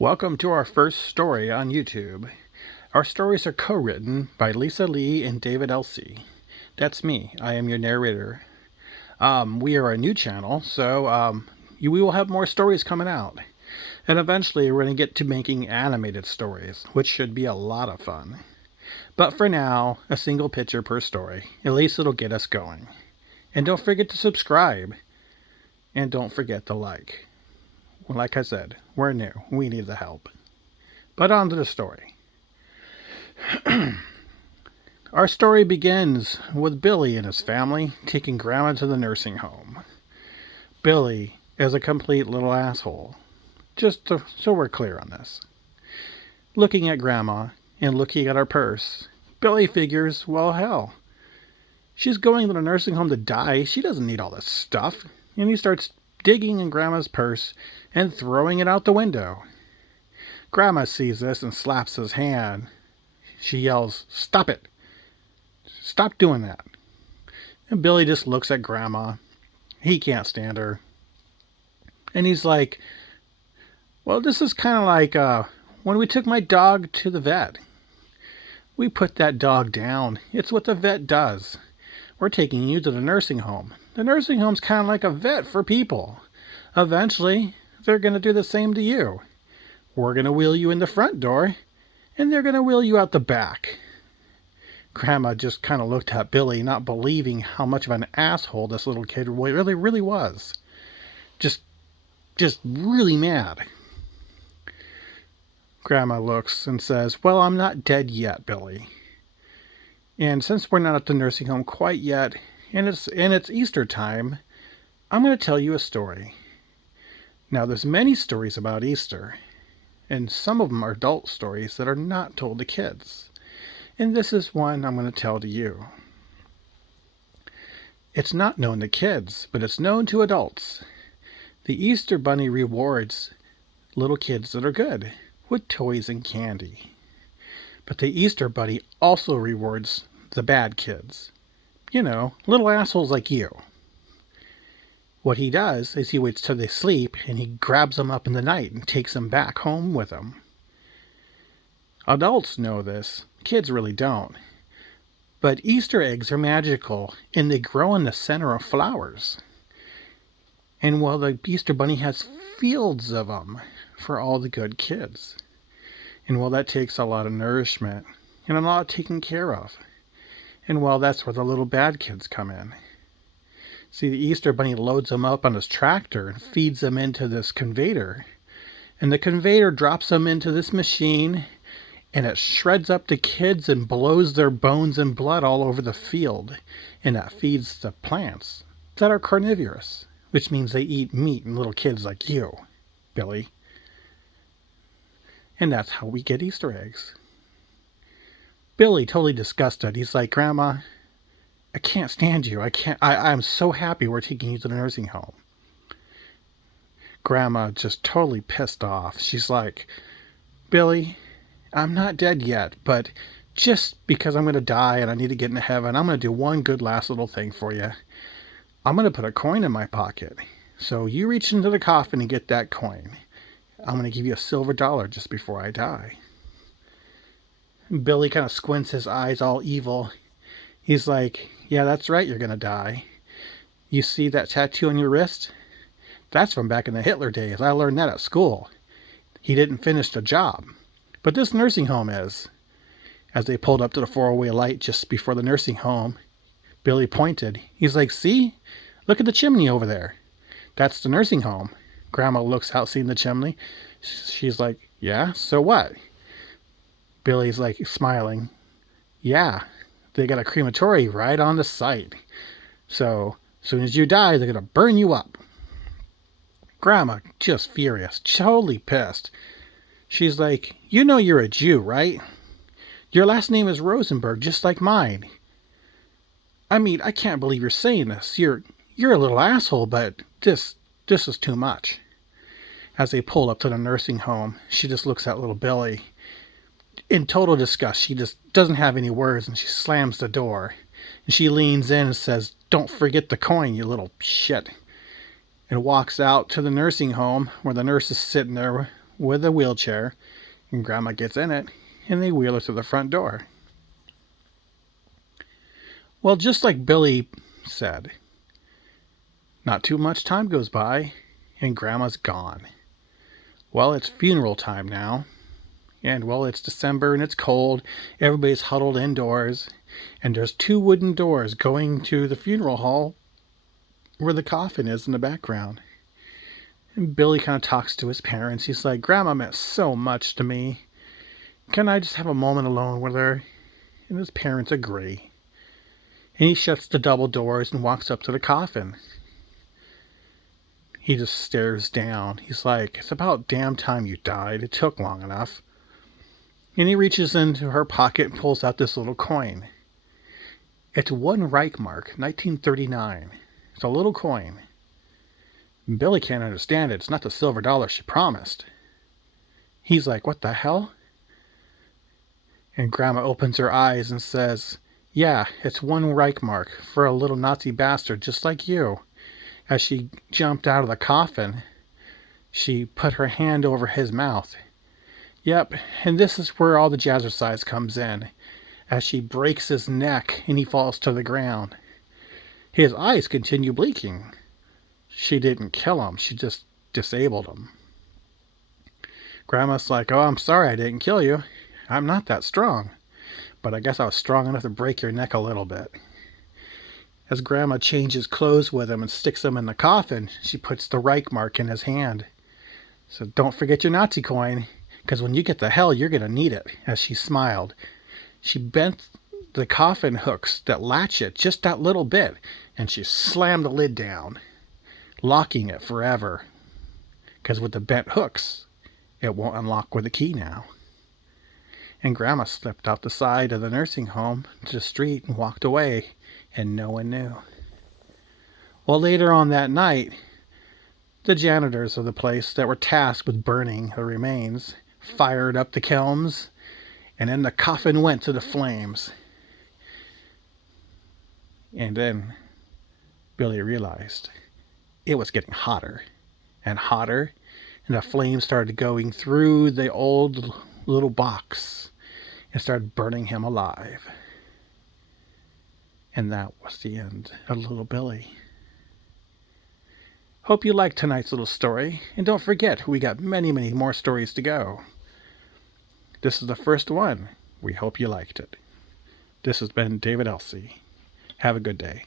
Welcome to our first story on YouTube. Our stories are co-written by Lisa Lee and David Elsie. That's me. I am your narrator. We are a new channel, so we will have more stories coming out. And eventually we're going to get to making animated stories, which should be a lot of fun. But for now, a single picture per story. At least it'll get us going. And don't forget to subscribe. And don't forget to like. Like I said, we're new. We need the help. But on to the story. Our story begins with Billy and his family taking Gramma to the nursing home. Billy is a complete little asshole. So we're clear on this. Looking at Grandma and looking at our purse, Billy figures, well, hell, she's going to the nursing home to die. She doesn't need all this stuff. And he starts digging in Grandma's purse and throwing it out the window. Grandma sees this and slaps his hand. She yells, "Stop it! Stop doing that!" And Billy just looks at Grandma. He can't stand her. And he's like, well, this is kind of like when we took my dog to the vet. We put that dog down. It's what the vet does. We're taking you to the nursing home. The nursing home's kind of like a vet for people. Eventually, they're going to do the same to you. We're going to wheel you in the front door, and they're going to wheel you out the back. Grandma just kind of looked at Billy, not believing how much of an asshole this little kid really was. Just really mad. Grandma looks and says, well, I'm not dead yet, Billy. And since we're not at the nursing home quite yet, and it's Easter time, I'm going to tell you a story. Now, there's many stories about Easter, and some of them are adult stories that are not told to kids. And this is one I'm going to tell to you. It's not known to kids, but it's known to adults. The Easter Bunny rewards little kids that are good with toys and candy. But the Easter Bunny also rewards the bad kids. You know, little assholes like you. What he does is he waits till they sleep and he grabs them up in the night and takes them back home with him. Adults know this. Kids really don't. But Easter eggs are magical and they grow in the center of flowers. And while the Easter Bunny has fields of them for all the good kids. And while that takes a lot of nourishment and a lot of taking care of. And while that's where the little bad kids come in. See, the Easter Bunny loads them up on his tractor and feeds them into this conveyor. And the conveyor drops them into this machine and it shreds up the kids and blows their bones and blood all over the field. And that feeds the plants that are carnivorous, which means they eat meat and little kids like you, Billy. And that's how we get Easter eggs. Billy, totally disgusted. He's like, Grandma, I can't stand you. I'm so happy we're taking you to the nursing home. Grandma just totally pissed off. She's like, Billy, I'm not dead yet, but just because I'm going to die and I need to get into heaven, I'm going to do one good last little thing for you. I'm going to put a coin in my pocket. So you reach into the coffin and get that coin. I'm going to give you a silver dollar just before I die. Billy kind of squints his eyes all evil. He's like, yeah, that's right, you're going to die. You see that tattoo on your wrist? That's from back in the Hitler days. I learned that at school. He didn't finish the job. But this nursing home is. As they pulled up to the four-way light just before the nursing home, Billy pointed. He's like, see? Look at the chimney over there. That's the nursing home. Grandma looks out, seeing the chimney. She's like, yeah, so what? Billy's like, smiling. Yeah, they got a crematory right on the site. So, as soon as you die, they're going to burn you up. Grandma, just furious, totally pissed. She's like, you know you're a Jew, right? Your last name is Rosenberg, just like mine. I mean, I can't believe you're saying this. You're a little asshole, but this is too much. As they pull up to the nursing home, she just looks at little Billy. In total disgust, she just doesn't have any words, and she slams the door. And she leans in and says, don't forget the coin, you little shit. And walks out to the nursing home, where the nurse is sitting there with a wheelchair, and Grandma gets in it, and they wheel her to the front door. Well, just like Billy said, not too much time goes by, and Grandma's gone. Well, it's funeral time now, and well, it's December and it's cold. Everybody's huddled indoors, and there's two wooden doors going to the funeral hall where the coffin is in the background. And Billy kind of talks to his parents. He's like, Grandma meant so much to me. Can I just have a moment alone with her? And his parents agree. And he shuts the double doors and walks up to the coffin. He just stares down. He's like, it's about damn time you died. It took long enough. And he reaches into her pocket and pulls out this little coin. It's 1 Reichmark, 1939. It's a little coin. Billy can't understand it. It's not the silver dollar she promised. He's like, what the hell? And Grandma opens her eyes and says, yeah, it's 1 Reichmark for a little Nazi bastard just like you. As she jumped out of the coffin, she put her hand over his mouth. Yep, and this is where all the jazzercise comes in, as she breaks his neck and he falls to the ground. His eyes continue blinking. She didn't kill him, she just disabled him. Grandma's like, oh, I'm sorry I didn't kill you. I'm not that strong, but I guess I was strong enough to break your neck a little bit. As Grandma changes clothes with him and sticks him in the coffin, she puts the Reichmark in his hand. So don't forget your Nazi coin, because when you get to hell, you're going to need it. As she smiled, she bent the coffin hooks that latch it just that little bit, and she slammed the lid down, locking it forever. Because with the bent hooks, it won't unlock with a key now. And Grandma slipped out the side of the nursing home to the street and walked away, and no one knew. Well, later on that night, the janitors of the place that were tasked with burning the remains fired up the kilns, and then the coffin went to the flames. And then Billy realized it was getting hotter and hotter, and the flames started going through the old little box and started burning him alive. And that was the end of little Billy. Hope you liked tonight's little story, and don't forget, we got many, many more stories to go. This is the first one. We hope you liked it. This has been David Elsie. Have a good day.